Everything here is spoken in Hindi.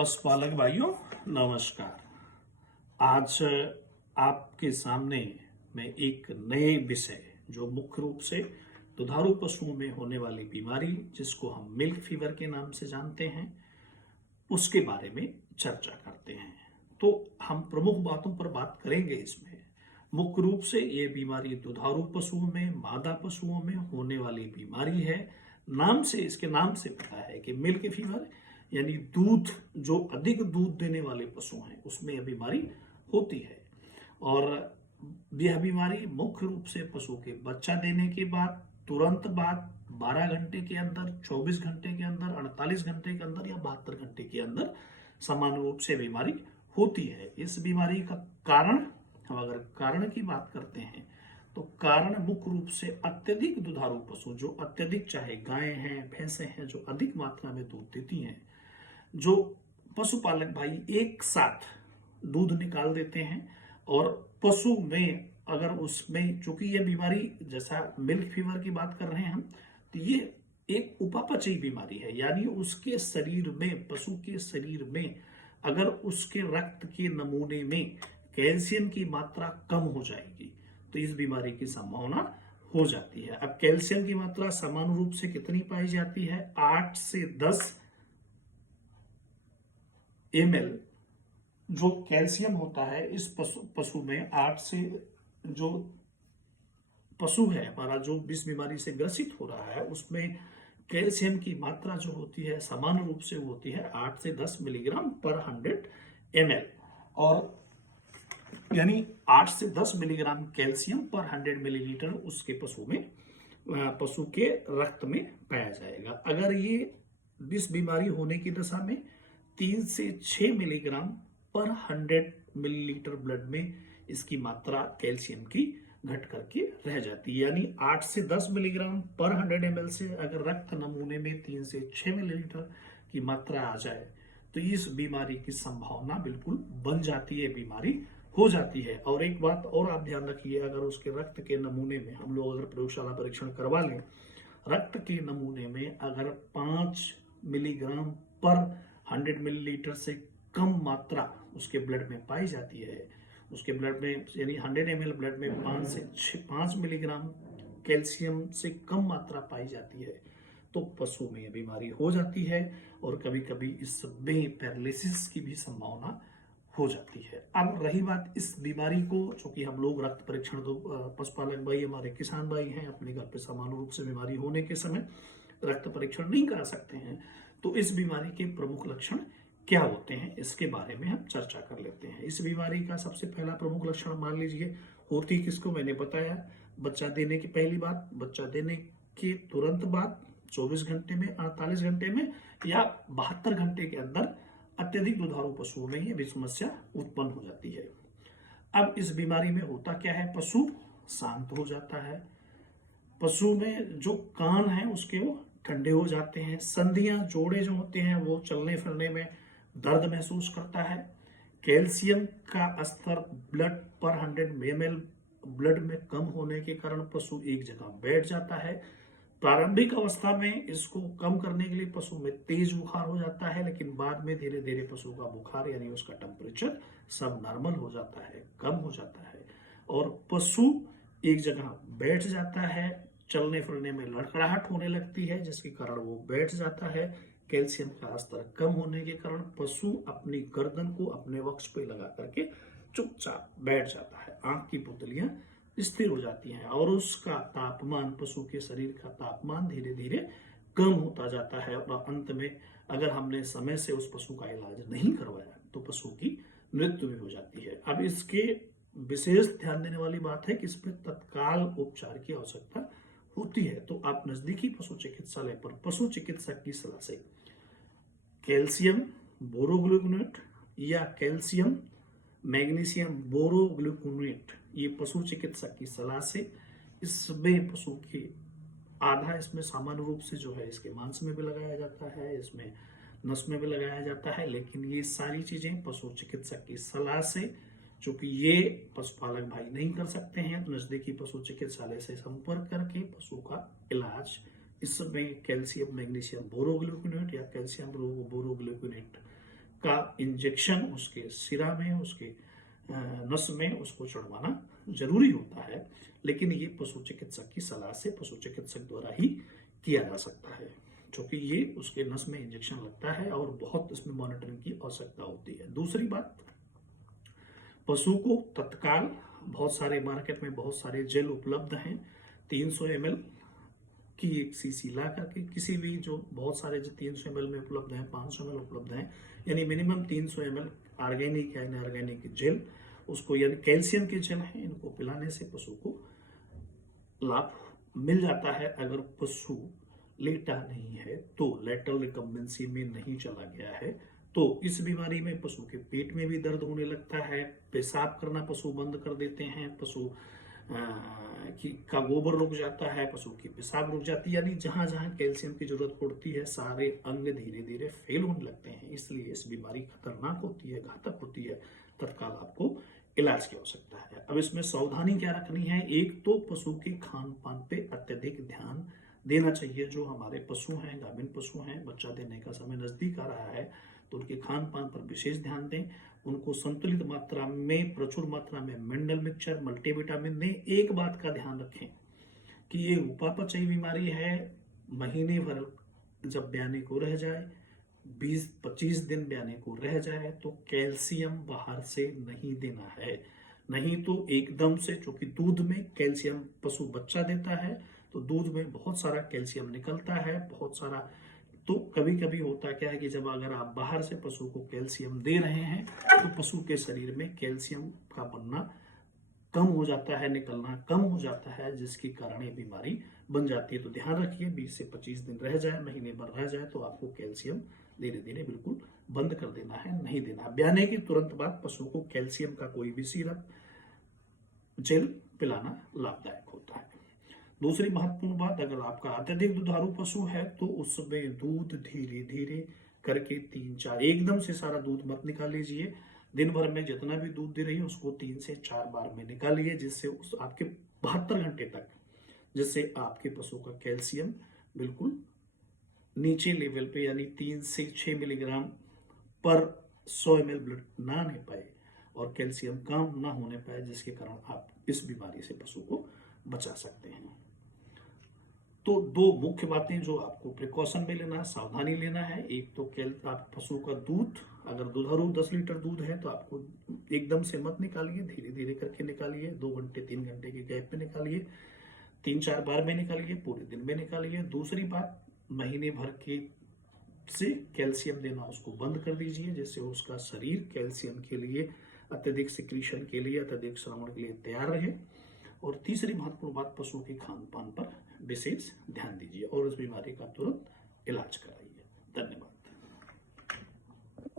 पशुपालक भाइयों नमस्कार। आज आपके सामने मैं एक नए विषय जो मुख्य रूप से दुधारू पशुओं में होने वाली बीमारी जिसको हम मिल्क फीवर के नाम से जानते हैं उसके बारे में चर्चा करते हैं। तो हम प्रमुख बातों पर बात करेंगे। इसमें मुख्य रूप से ये बीमारी दुधारू पशुओं में मादा पशुओं में होने वाली बीमारी है। इसके नाम से पता है कि मिल्क फीवर यानी दूध जो अधिक दूध देने वाले पशु हैं उसमें यह बीमारी होती है। और यह बीमारी मुख्य रूप से पशु के बच्चा देने के बाद तुरंत बाद 12 घंटे के अंदर, 24 घंटे के अंदर, 48 घंटे के अंदर या 72 घंटे के अंदर सामान्य रूप से बीमारी होती है। इस बीमारी का कारण, हम अगर कारण की बात करते हैं तो कारण मुख्य रूप से अत्यधिक दुधारू पशु जो अत्यधिक, चाहे गायें हैं भैंसे हैं, जो अधिक मात्रा में दूध देती हैं, जो पशुपालक भाई एक साथ दूध निकाल देते हैं। और पशु में अगर उसमें, चूंकि यह बीमारी जैसा मिल्क फीवर की बात कर रहे हैं हम, तो ये एक उपापचयी बीमारी है। यानी उसके शरीर में, पशु के शरीर में अगर उसके रक्त के नमूने में कैल्शियम की मात्रा कम हो जाएगी तो इस बीमारी की संभावना हो जाती है। अब कैल्शियम की मात्रा सामान्य रूप से कितनी पाई जाती है? 8 से 10 ml जो कैल्शियम होता है इस पशु में 8 से, जो पशु है हमारा जो इस बीमारी से ग्रसित हो रहा है उसमें कैल्शियम की मात्रा जो होती है सामान्य रूप से होती है 8 से 10 मिलीग्राम पर 100 ml। और यानी 8 से 10 मिलीग्राम कैल्शियम पर 100 मिलीलीटर उसके पशु के रक्त में पाया जाएगा। अगर ये इस बीमारी होने की दशा में 3 से 6 मिलीग्राम पर 100 मिलीलीटर ब्लड में इसकी मात्रा कैल्शियम की घट करके रह जाती है। यानी 8 से 10 मिलीग्राम पर 100 ml से अगर रक्त नमूने में 3 से 6 मिलीलीटर की मात्रा आ जाए तो इस बीमारी की संभावना बिल्कुल बन जाती है, बीमारी हो जाती है। और एक बात और आप ध्यान रखिए, अगर उसके रक्त के नमूने में हम लोग अगर प्रयोगशाला परीक्षण करवा लें, रक्त के नमूने में अगर 5 मिलीग्राम पर 100 मिलीलीटर से कम मात्रा उसके ब्लड में पाई जाती है, उसके ब्लड में यानी 100 ml ब्लड में 5 मिलीग्राम कैल्शियम से कम मात्रा पाई जाती है तो पशु में यह बीमारी हो जाती है। और कभी कभी इसमें पैरालिसिस की भी संभावना हो जाती है। अब रही बात इस बीमारी को, चूंकि हम लोग रक्त परीक्षण तो पशुपालक भाई, हमारे किसान भाई हैं, अपने घर पे सामान्य रूप से बीमारी होने के समय रक्त परीक्षण नहीं करा सकते हैं, तो इस बीमारी के प्रमुख लक्षण क्या होते हैं इसके बारे में हम चर्चा कर लेते हैं। इस बीमारी का सबसे पहला प्रमुख लक्षण मान लीजिए होती किसको, मैंने बताया बच्चा देने की, पहली बात बच्चा देने के तुरंत बाद 24 घंटे में, 48 घंटे में या 72 घंटे के अंदर अत्यधिक दुधारू पशुओं में यह समस्या उत्पन्न हो जाती है। अब इस बीमारी में होता क्या है, पशु शांत हो जाता है, पशु में जो कान है उसके वो ठंडे हो जाते हैं, संधियां, जोड़े जो होते हैं वो चलने फिरने में दर्द महसूस करता है, कैल्शियम का स्तर ब्लड पर 100 ml ब्लड में कम होने के कारण पशु एक जगह बैठ जाता है। प्रारंभिक अवस्था में इसको कम करने के लिए पशु में तेज बुखार हो जाता है, लेकिन बाद में धीरे धीरे पशु का बुखार यानी उसका टेम्परेचर सब नॉर्मल हो जाता है, कम हो जाता है और पशु एक जगह बैठ जाता है, चलने फिरने में लड़खड़ाहट होने लगती है जिसके कारण वो बैठ जाता है। कैल्शियम का स्तर कम होने के कारण पशु अपनी गर्दन को अपने वक्ष पे लगा करके चुपचाप बैठ जाता है, आंख की पुतलियां स्थिर हो जाती हैं और उसका तापमान, पशु के शरीर का तापमान धीरे धीरे कम होता जाता है और अंत में अगर हमने समय से उस पशु का इलाज नहीं करवाया तो पशु की मृत्यु भी हो जाती है। अब इसके विशेष ध्यान देने वाली बात है कि इसमें तत्काल उपचार की आवश्यकता होती है, तो आप नजदीकी पशु चिकित्सालय पर पशु चिकित्सक की सलाह से कैल्शियम बोरोग्लूकोनेट या कैल्शियम मैग्नीशियम बोरोग्लूकोनेट, ये पशु चिकित्सक की सलाह से इसमें पशु की आधा इसमें सामान्य रूप से जो है इसके मांस में भी लगाया जाता है, इसमें नस में भी लगाया जाता है, लेकिन ये सारी चीजें पशु चिकित्सक की सलाह से, चूंकि ये पशुपालक भाई नहीं कर सकते हैं, तो नजदीकी पशु चिकित्सालय से संपर्क करके पशु का इलाज इसमें कैल्शियम मैग्नीशियम बोरोग्लूकोनेट या कैल्शियम बोरोग्लूकोनेट का इंजेक्शन उसके सिरा में, उसके नस में उसको चढ़वाना जरूरी होता है, लेकिन ये पशु चिकित्सक की सलाह से पशु चिकित्सक द्वारा ही किया जा सकता है, क्योंकि ये उसके नस में इंजेक्शन लगता है और बहुत इसमें मॉनिटरिंग की आवश्यकता होती है। दूसरी बात, पशु को तत्काल बहुत सारे मार्केट में बहुत सारे जेल उपलब्ध हैं। 300 ml की एक सीसी ला करके किसी भी, जो बहुत सारे जो 300 ml में उपलब्ध हैं, 500 ml उपलब्ध हैं, यानी मिनिमम 300 ml ऑर्गेनिक या इनऑर्गेनिक जेल, उसको यानी कैल्शियम के जेल हैं, इनको पिलाने से पशु को लाभ मिल जाता है। अगर पशु लेटा नहीं है तो, लेटरल रिकम्बेंसी में नहीं चला गया है, तो इस बीमारी में पशु के पेट में भी दर्द होने लगता है, पेशाब करना पशु बंद कर देते हैं, पशु का गोबर रुक जाता है, पशु की पेशाब रुक जाती है, यानी जहां जहां कैल्शियम की जरूरत पड़ती है सारे अंग धीरे धीरे फेल होने लगते हैं। इसलिए इस बीमारी खतरनाक होती है, घातक होती है, तत्काल आपको इलाज की आवश्यकता है। अब इसमें सावधानी क्या रखनी है? एक तो पशु के खान पान पे अत्यधिक ध्यान देना चाहिए। जो हमारे पशु हैं, गाभिन पशु हैं, बच्चा देने का समय नजदीक आ रहा है, तो उनके खान पान पर विशेष ध्यान दें। उनको संतुलित मात्रा में, प्रचुर मात्रा में मिनरल मिक्सचर, मल्टीविटामिन दें। एक बात का ध्यान रखें कि ये उपापचयी बीमारी है, महीने भर जब ब्याने को रह जाए, 20-25 दिन ब्याने को रह जाए, तो कैल्शियम बाहर से नहीं देना है। नहीं तो एकदम से, चूंकि दूध में कैल्शियम पशु बच्चा देता है, तो दूध में बहुत सारा कैल्शियम निकलता है, बहुत सारा। तो कभी कभी होता क्या है कि जब अगर आप बाहर से पशु को कैल्शियम दे रहे हैं, तो पशु के शरीर में कैल्शियम का बनना कम हो जाता है, निकलना कम हो जाता है, जिसके कारण ये बीमारी बन जाती है। तो ध्यान रखिए, 20 से 25 दिन रह जाए, महीने भर रह जाए, तो आपको कैल्शियम धीरे धीरे बिल्कुल बंद कर देना है, नहीं देना। ब्याने के तुरंत बाद पशु को कैल्शियम का कोई भी सिरप, जेल पिलाना लाभदायक होता है। दूसरी महत्वपूर्ण बात, अगर आपका अत्यधिक दुधारू पशु है तो उसमें दूध धीरे धीरे करके 3-4, एकदम से सारा दूध मत निकाल लीजिए। दिन भर में जितना भी दूध दे रही है उसको 3 से 4 बार में निकालिए, जिससे उस आपके 72 घंटे तक, जिससे आपके पशु का कैल्शियम बिल्कुल नीचे लेवल पे, यानी 3 से 6 मिलीग्राम पर 100 ml ब्लड ना ले पाए और कैल्शियम कम ना होने पाए, जिसके कारण आप इस बीमारी से पशु को बचा सकते हैं। तो दो मुख्य बातें जो आपको प्रिकॉशन में लेना, सावधानी लेना है। एक तो आप पशु का दूध, अगर दुधारू 10 लीटर दूध है तो आपको एकदम से मत निकालिए, धीरे धीरे करके निकालिए, 2 घंटे 3 घंटे के गैप में निकालिए, 3-4 बार में निकालिए, पूरे दिन में निकालिए। दूसरी बात, महीने भर के से कैल्शियम देना उसको बंद कर दीजिए, जिससे उसका शरीर कैल्शियम के लिए, अत्यधिक सिक्रीशन के लिए, अत्यधिक श्रवण के लिए तैयार रहे। और तीसरी महत्वपूर्ण बात, पशु के खान पान पर विशेष ध्यान दीजिए और उस बीमारी का तुरंत इलाज कराइए। धन्यवाद।